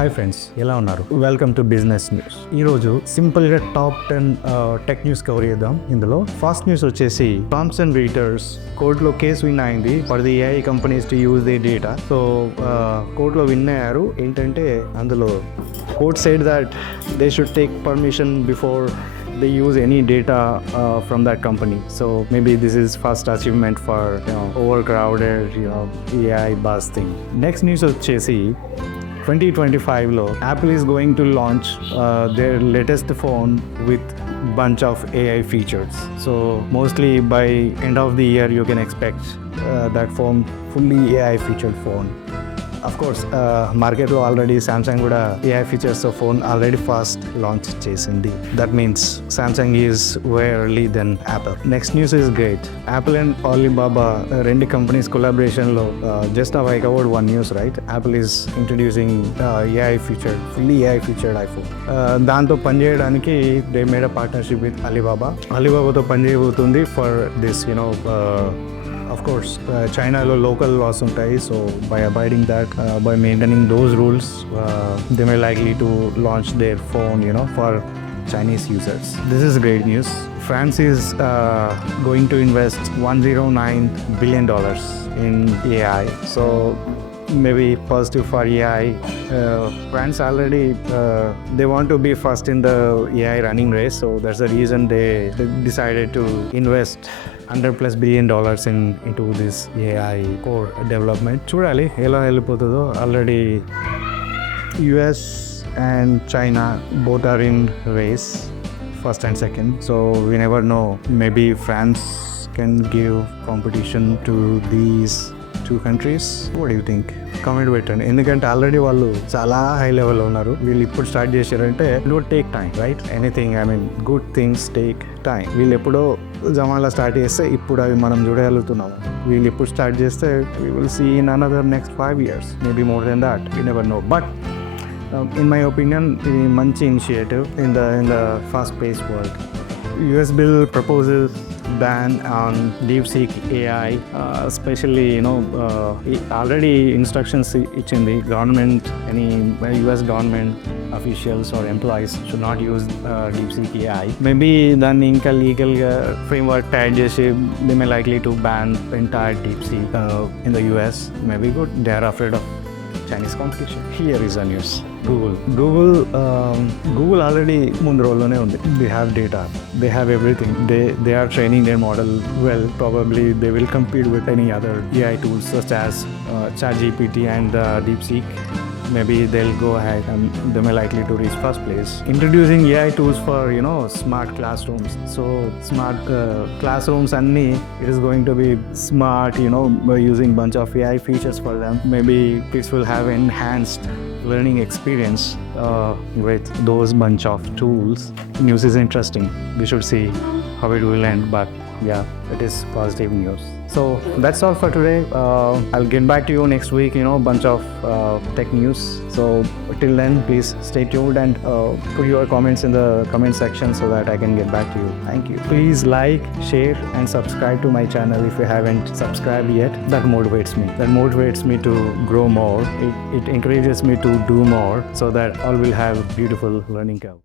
Hi friends, ఎలా ఉన్నారు? Welcome to business news. ఈరోజు సింపుల్గా టాప్ 10 టెక్ న్యూస్ కవర్ చేద్దాం. ఇందులో ఫస్ట్ న్యూస్ వచ్చేసి థామ్సన్ రీటర్స్ కోర్టులో కేసు విన్ అయింది for the AI companies to use the data. So కోర్టులో విన్ అయ్యారు. ఏంటంటే అందులో court said that they should take permission before they use any data from that company. So maybe this is first achievement for overcrowded AI buzz thing. Next news వచ్చేసి 2025 లో Apple is going to launch their latest phone with bunch of AI features. So mostly by end of the year you can expect that phone fully AI featured phone. Of course, మార్కెట్లో already Samsung కూడా AI features phone already fast launch చేసింది. That means Samsung is way early then Apple. Next news is great. Apple and Alibaba రెండు companies కొలాబరేషన్లో just I covered one news, right? Apple is introducing fully AI featured iPhone. దాంతో పనిచేయడానికి they made a partnership with అలీబాబాతో పనిచేయబోతుంది for this Of course, Chinaలో local laws ఉంటాయి. So by abiding that, by maintaining those rules, they may likely to launch their phone, for Chinese users. This is great news. France is going to invest $109 billion in AI. So maybe positive for AI. France already they want to be first in the AI running race. So that's the reason they decided to invest $100+ billion into this AI core development. చూడాలి ఎలా వెళ్ళిపోతుందో. Already US and China both are in race, first and second. So we never know. Maybe France can give competition to these two countries. What do you think? Comment పెట్టండి. ఎందుకంటే already వాళ్ళు చాలా high లెవెల్లో ఉన్నారు. వీళ్ళు ఇప్పుడు start చేశారంటే it will take time, right? Anything good things take time. వీళ్ళు ఎప్పుడో జమాన్లో స్టార్ట్ చేస్తే ఇప్పుడు అవి మనం చూడగలుగుతున్నాము. వీళ్ళు ఇప్పుడు స్టార్ట్ చేస్తే we will see in another next 5 years, maybe more than that. We never know. But in my opinion ఇది మంచి initiative in the fast pace world. US bill proposes ban on DeepSeek AI, especially already instructions ichindi government, any US government officials or employees should not use DeepSeek AI. Maybe then inka legal framework tayar chesi they may likely to ban entire DeepSeek in the US. Maybe good. They are afraid of Chinese competition. Here is a news. Google already ముందు రోల్లోనే ఉంది. They have data, they have everything. They are training their model well. Probably they will compete with any other AI tools such as ChatGPT and DeepSeek. Maybe they'll go ahead and they may likely to reach first place. Introducing AI tools for smart classrooms. So smart classrooms anni it is going to be smart, by using bunch of AI features for them. Maybe kids will have enhanced learning experience with those bunch of tools. News is interesting. We should see how it will end, but yeah, it is positive news. So that's all for today. I'll get back to you next week, bunch of tech news. So till then, please stay tuned and put your comments in the comment section so that I can get back to you. Thank you. Please like, share and subscribe to my channel if you haven't subscribed yet. That motivates me. That motivates me to grow more. It encourages me to do more so that all will have beautiful learning curve.